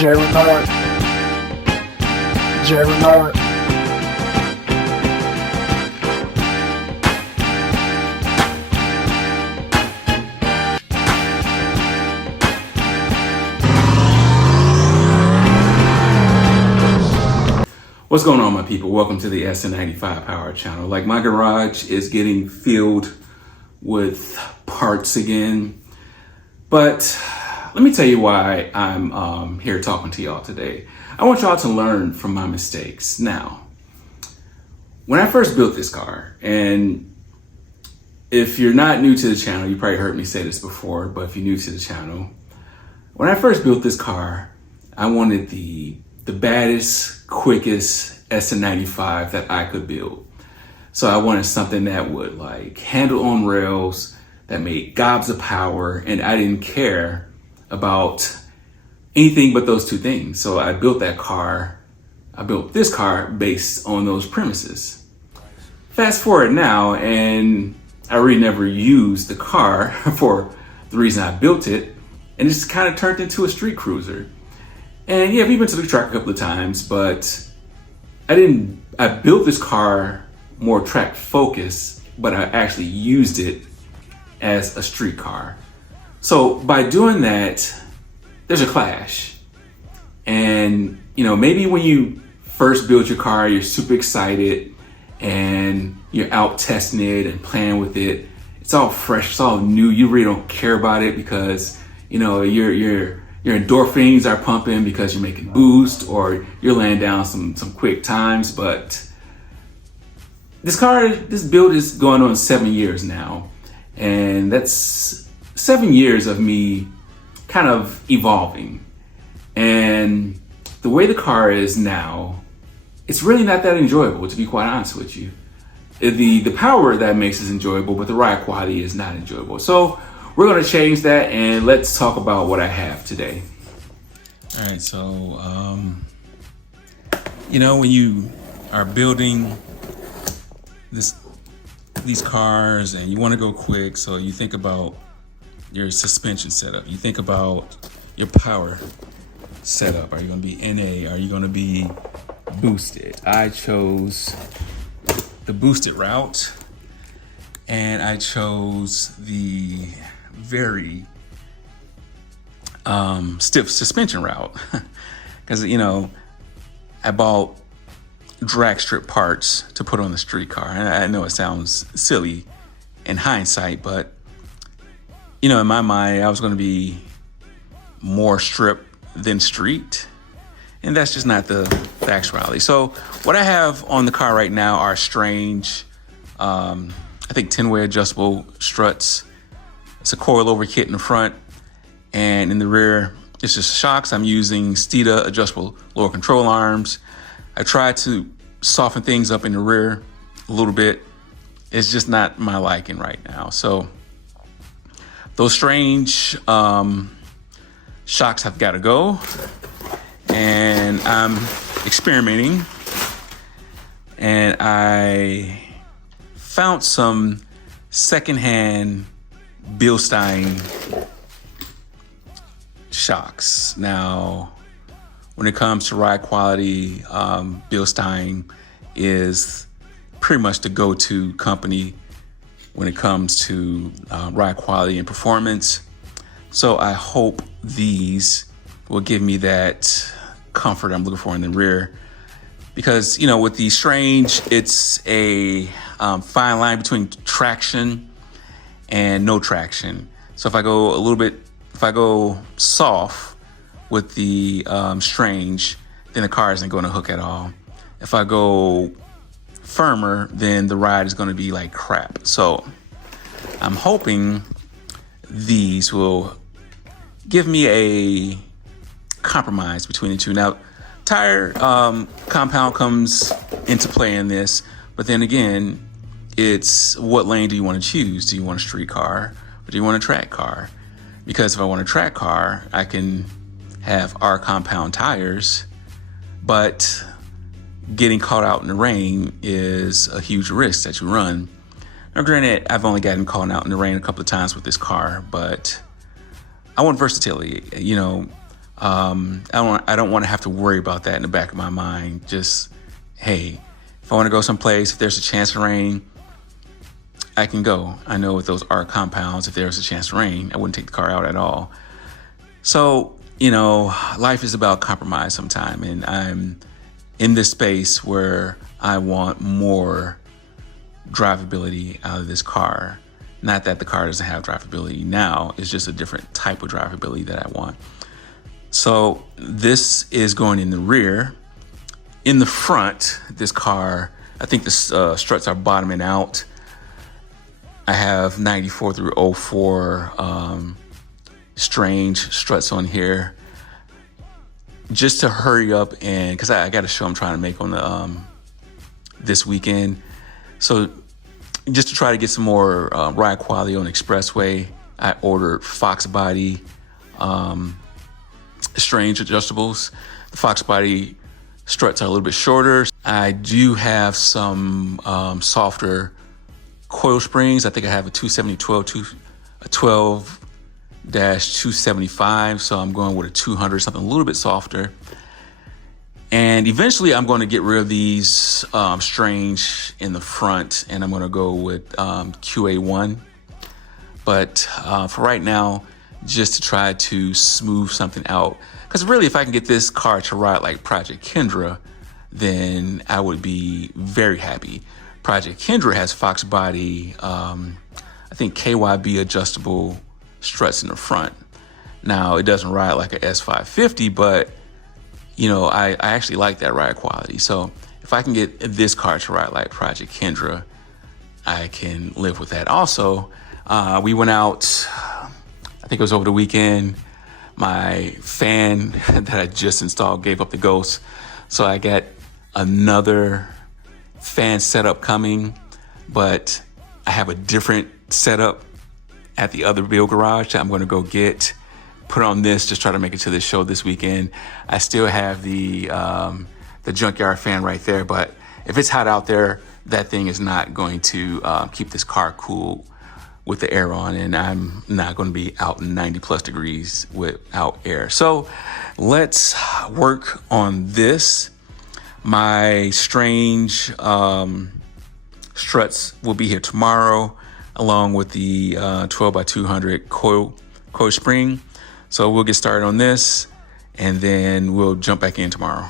Jerry Nard. What's going on, my people? Welcome to the SN95 Power channel. Like, my garage is getting filled with parts again, but let me tell you why I'm here talking to y'all today. I want y'all to learn from my mistakes. Now, when I first built this car, and if you're not new to the channel, you probably heard me say this before, but if you're new to the channel, when I first built this car, I wanted the baddest, quickest SN95 that I could build. So I wanted something that would like handle on rails, that made gobs of power, and I didn't care about anything but those two things. So I built that car. I built this car based on those premises. Fast forward now, and I really never used the car for the reason I built it, and it's kind of turned into a street cruiser. And yeah, we've been to the track a couple of times, but I built this car more track focused, but I actually used it as a street car. So by doing that, there's a clash. And you know, maybe when you first build your car, you're super excited and you're out testing it and playing with it. It's all fresh, it's all new. You really don't care about it because, you know, your endorphins are pumping because you're making boost or you're laying down some quick times. But this build is going on 7 years now. And that's 7 years of me kind of evolving. And the way the car is now, it's really not that enjoyable, to be quite honest with you. The power that makes it enjoyable, but the ride quality is not enjoyable. So we're gonna change that, and let's talk about what I have today. All right, so, you know, when you are building these cars and you wanna go quick, so you think about your suspension setup. You think about your power setup. Are you gonna be NA? Are you gonna be boosted? I chose the boosted route, and I chose the very stiff suspension route because, you know, I bought drag strip parts to put on the street car. And I know it sounds silly in hindsight, but you know, in my mind, I was going to be more strip than street, and that's just not the actuality. So what I have on the car right now are strange, I think 10-way adjustable struts. It's a coilover kit in the front, and in the rear, it's just shocks. I'm using Steeda adjustable lower control arms. I tried to soften things up in the rear a little bit. It's just not my liking right now. So those strange shocks have got to go, and I'm experimenting, and I found some secondhand Blistein shocks. Now, when it comes to ride quality, Blistein is pretty much the go-to company when it comes to ride quality and performance. So I hope these will give me that comfort I'm looking for in the rear. Because, you know, with the strange, it's a fine line between traction and no traction. So if I go soft with the strange, then the car isn't going to hook at all. If I go firmer, then the ride is going to be like crap. So I'm hoping these will give me a compromise between the two. Now, tire compound comes into play in this, but then again, it's what lane do you want to choose? Do you want a street car or do you want a track car? Because if I want a track car, I can have R compound tires, but getting caught out in the rain is a huge risk that you run. Now, granted, I've only gotten caught out in the rain a couple of times with this car, but I want versatility. You know, I don't want to have to worry about that in the back of my mind. Just, hey, if I want to go someplace, if there's a chance of rain, I can go. I know with those art compounds, if there's a chance of rain, I wouldn't take the car out at all. So, you know, life is about compromise sometime, and I'm in this space where I want more drivability out of this car. Not that the car doesn't have drivability now, it's just a different type of drivability that I want. So this is going in the rear. In the front, this car, I think the struts are bottoming out. I have 94 through 04 strange struts on here. Just to hurry up, and because I got a show I'm trying to make on the this weekend. So just to try to get some more ride quality on the expressway, I ordered Foxbody strange adjustables. The Foxbody struts are a little bit shorter. I do have some softer coil springs. I think I have a 12-275, so I'm going with a 200, something a little bit softer. And eventually I'm going to get rid of these strange in the front, and I'm going to go with QA1. But for right now, just to try to smooth something out. Because really, if I can get this car to ride like Project Kendra, then I would be very happy. Project Kendra has Foxbody, I think KYB adjustable struts in the front. Now, it doesn't ride like a S550, but you know, I actually like that ride quality. So if I can get this car to ride like Project Kendra, I can live with that. Also, we went out, I think it was over the weekend. My fan that I just installed gave up the ghost. So I got another fan setup coming, but I have a different setup at the other build garage that I'm going to go get, put on this, just try to make it to this show this weekend. I still have the junkyard fan right there, but if it's hot out there, that thing is not going to keep this car cool with the air on, and I'm not going to be out in 90 plus degrees without air. So let's work on this. My strange struts will be here tomorrow, along with the 12x200 coil spring. So we'll get started on this, and then we'll jump back in tomorrow.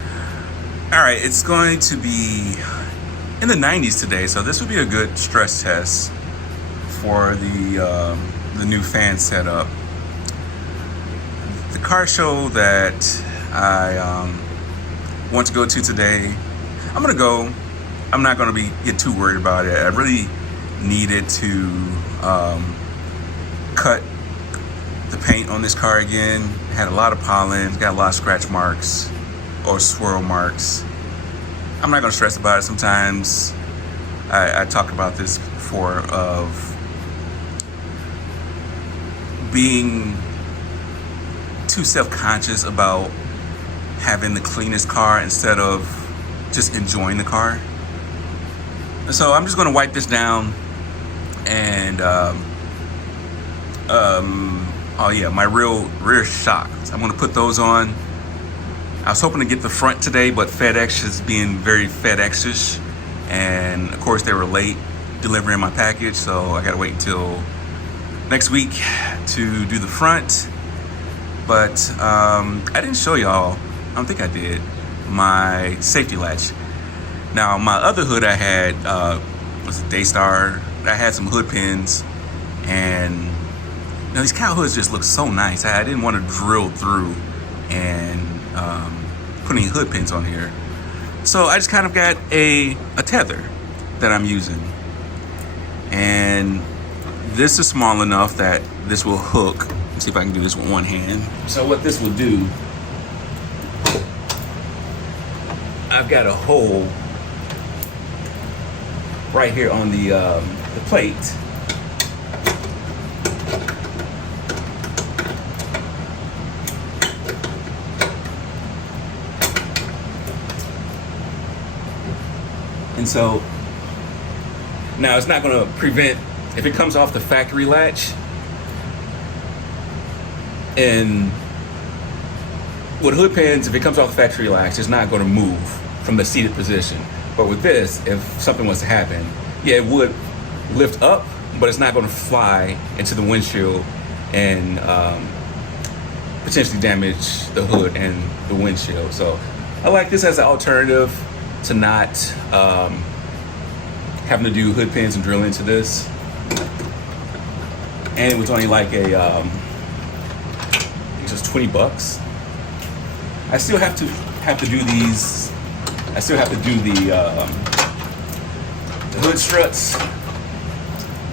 All right, it's going to be in the 90s today, so this would be a good stress test for the new fan setup. The car show that I want to go to today, I'm gonna go. I'm not gonna get too worried about it. I really needed to cut the paint on this car again. It had a lot of pollen, got a lot of scratch marks or swirl marks. I'm not gonna stress about it. Sometimes I talk about this before of being too self-conscious about having the cleanest car instead of just enjoying the car. So I'm just gonna wipe this down, and oh yeah, my rear shocks, I'm gonna put those on. I was hoping to get the front today, but FedEx is being very FedEx-ish, and of course they were late delivering my package, so I gotta wait until next week to do the front. But I didn't show y'all, I don't think I did, my safety latch. Now my other hood I had was a Daystar. I had some hood pins, and you know, these cow hoods just look so nice. I didn't want to drill through and put any hood pins on here. So I just kind of got a tether that I'm using. And this is small enough that this will hook. Let's see if I can do this with one hand. So what this will do, I've got a hole right here on the plate. And so now it's not going to prevent, if it comes off the factory latch and with hood pins, if it comes off the factory latch, it's not going to move from the seated position. But with this, if something was to happen, yeah, it would lift up, but it's not going to fly into the windshield and potentially damage the hood and the windshield. So I like this as an alternative to not having to do hood pins and drill into this. And it was only like a, I think it was 20 bucks. I still have to do these. I still have to do the hood struts.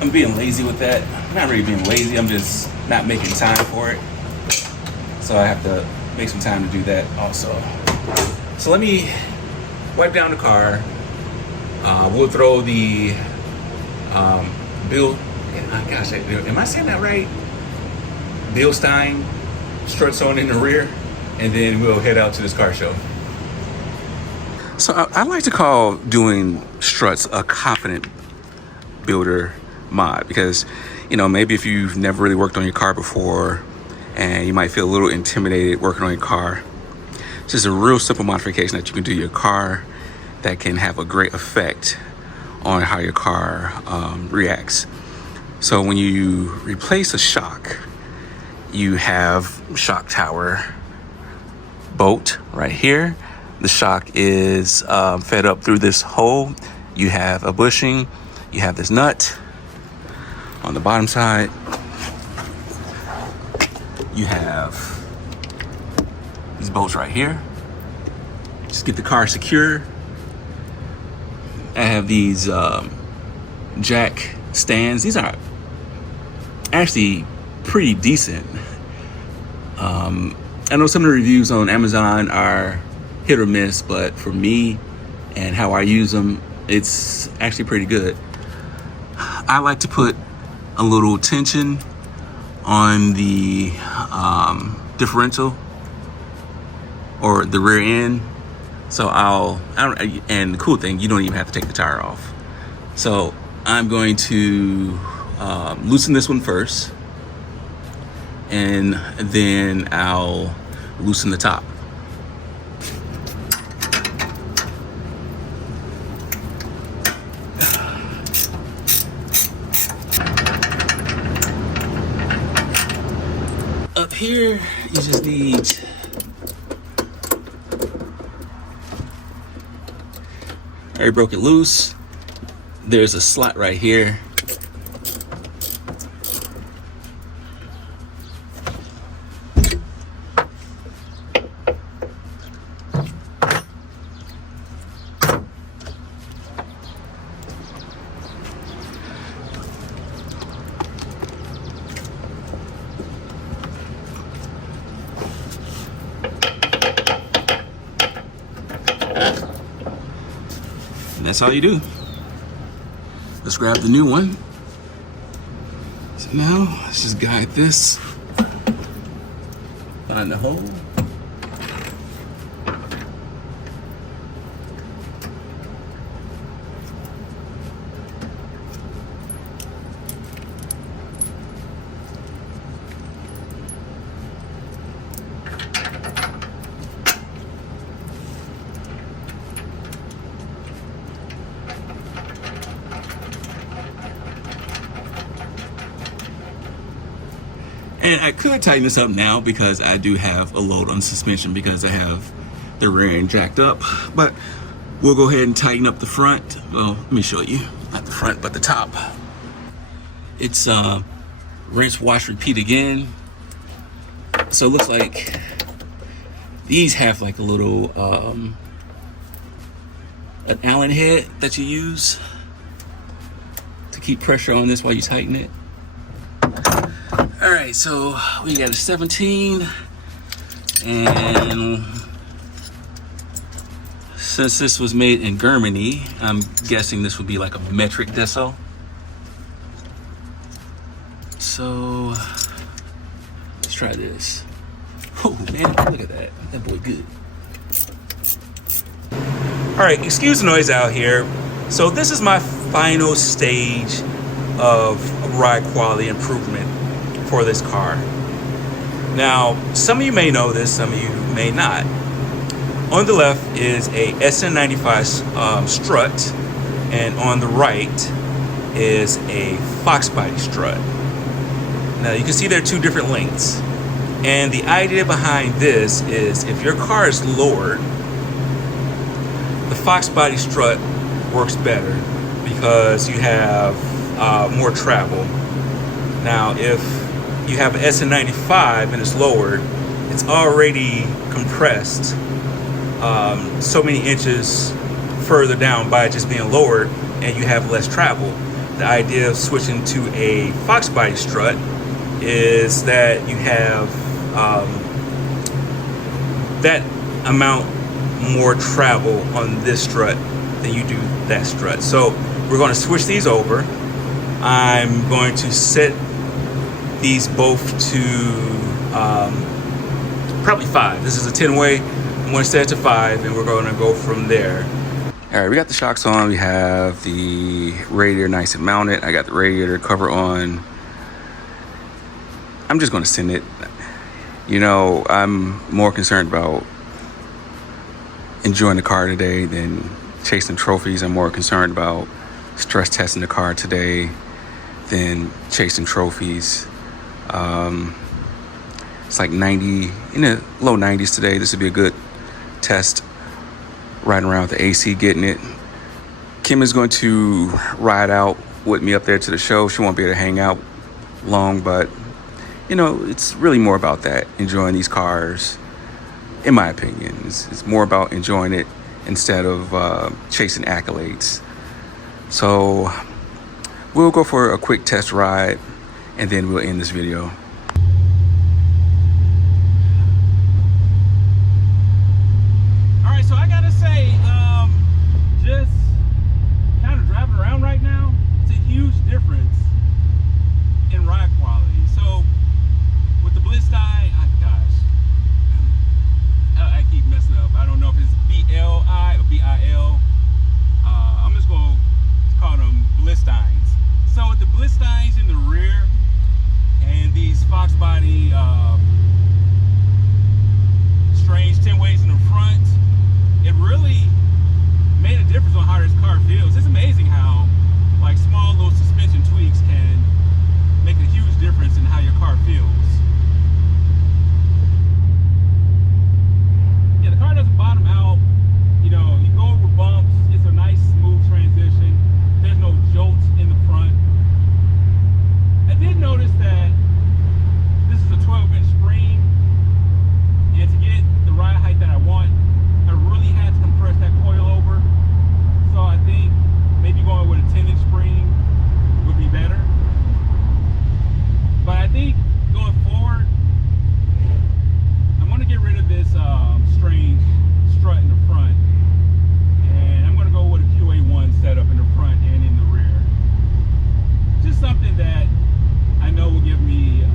I'm being lazy with that. I'm not really being lazy. I'm just not making time for it. So I have to make some time to do that also. So let me wipe down the car. We'll throw the gosh, am I saying that right? Blistein struts on in the rear, and then we'll head out to this car show. So I like to call doing struts a confident builder mod, because, you know, maybe if you've never really worked on your car before and you might feel a little intimidated working on your car, it's just a real simple modification that you can do to your car that can have a great effect on how your car reacts. So when you replace a shock, you have shock tower bolt right here. The shock is fed up through this hole. You have a bushing, you have this nut on the bottom side. You have these bolts right here. Just get the car secure. I have these jack stands. These are actually pretty decent. I know some of the reviews on Amazon are hit or miss, but for me and how I use them, it's actually pretty good. I like to put a little tension on the differential or the rear end. So and the cool thing, you don't even have to take the tire off. So I'm going to loosen this one first, and then I'll loosen the top. Up here, you just need I already broke it loose. There's a slot right here. And that's all you do. Let's grab the new one. So now, let's just guide this. Find the hole. And I could tighten this up now because I do have a load on the suspension because I have the rear end jacked up. But we'll go ahead and tighten up the front. Well, let me show you. Not the front, but the top. It's rinse, wash, repeat again. So it looks like these have like a little an Allen head that you use to keep pressure on this while you tighten it. All right, so we got a 17, and since this was made in Germany, I'm guessing this would be like a metric decimal. So let's try this. Oh man, look at that. That boy good. All right, excuse the noise out here. So this is my final stage of ride quality improvement for this car. Now, some of you may know this, some of you may not. On the left is a SN95 strut, and on the right is a Foxbody strut. Now you can see there are two different lengths. And the idea behind this is if your car is lowered, the Foxbody strut works better because you have more travel. Now if you have an SN95 and it's lowered, it's already compressed so many inches further down by just being lowered, and you have less travel. The idea of switching to a Foxbody strut is that you have that amount more travel on this strut than you do that strut. So we're going to switch these over. I'm going to set these both to probably 5. This is a 10-way. I'm going to set it to 5, and we're going to go from there. All right, we got the shocks on. We have the radiator nice and mounted. I got the radiator cover on. I'm just going to send it. You know, I'm more concerned about enjoying the car today than chasing trophies. I'm more concerned about stress testing the car today than chasing trophies. It's like 90, in the low 90s today. This would be a good test, riding around with the AC, getting it. Kim is going to ride out with me up there to the show. She won't be able to hang out long, but you know, it's really more about that, enjoying these cars, in my opinion. It's more about enjoying it instead of chasing accolades. So we'll go for a quick test ride, and then we'll end this video. All right, so I gotta say, just kind of driving around right now, it's a huge difference in ride quality. So with the Blistein, oh gosh, I keep messing up. I don't know if it's B-L-I or B-I-L. I'm just going to call them Blisteins. So with the Blisteins in the rear and these Foxbody strange 10-ways in the front, it really made a difference on how this car feels. It's amazing how like small little suspension tweaks can make a huge difference in how your car feels. Yeah, the car doesn't bottom out. You know, you go over bumps, it's a nice smooth transition. There's no jolts in the front. I did notice that this is a 12-inch spring, and to get the ride height that I want, I really had to compress that coilover. So I think maybe going with a 10-inch spring would be better. But I think going forward, I'm going to get rid of this strange strut in the front, and I'm going to go with a QA1 setup in the front and in the rear. Just something that I know will give me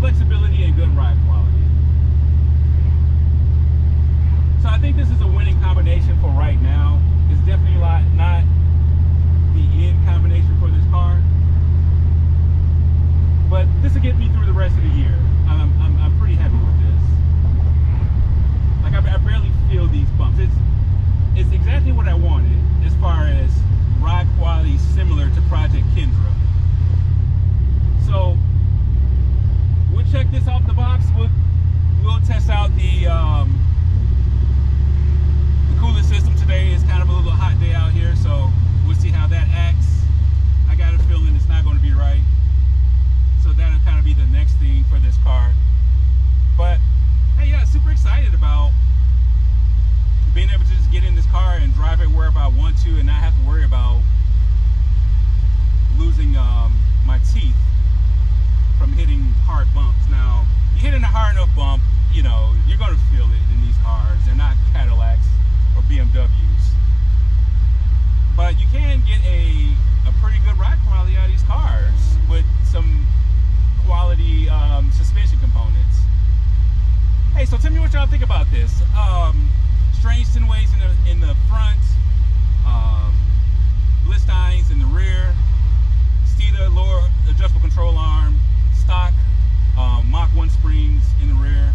flexibility and good ride quality. So I think this is a winning combination for right now. It's definitely not the end combination for this car, but this will get me through the rest of the year. I'm pretty happy with this. Like I barely feel these bumps. It's exactly what I wanted as far as ride quality, similar to Project Kendra. So we'll check this off the box. We'll test out the cooling system today. It's kind of a little hot day out here, so we'll see how that acts. I got a feeling it's not going to be right. So that'll kind of be the next thing for this car. But hey, yeah, super excited about being able to just get in this car and drive it wherever I want to, and not have to worry about losing my teeth from hitting hard bumps. Now, you hitting a hard enough bump, you know, you're going to feel it in these cars. They're not Cadillacs or BMWs. But you can get a pretty good ride quality out of these cars with some quality suspension components. Hey, so tell me what y'all think about this. Strange 10-ways in the front, Blisteins in the rear, Steeda lower adjustable control arm, stock Mach 1 springs in the rear.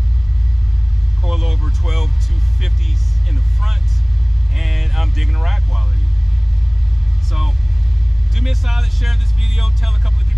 solid, share this video, tell a couple of people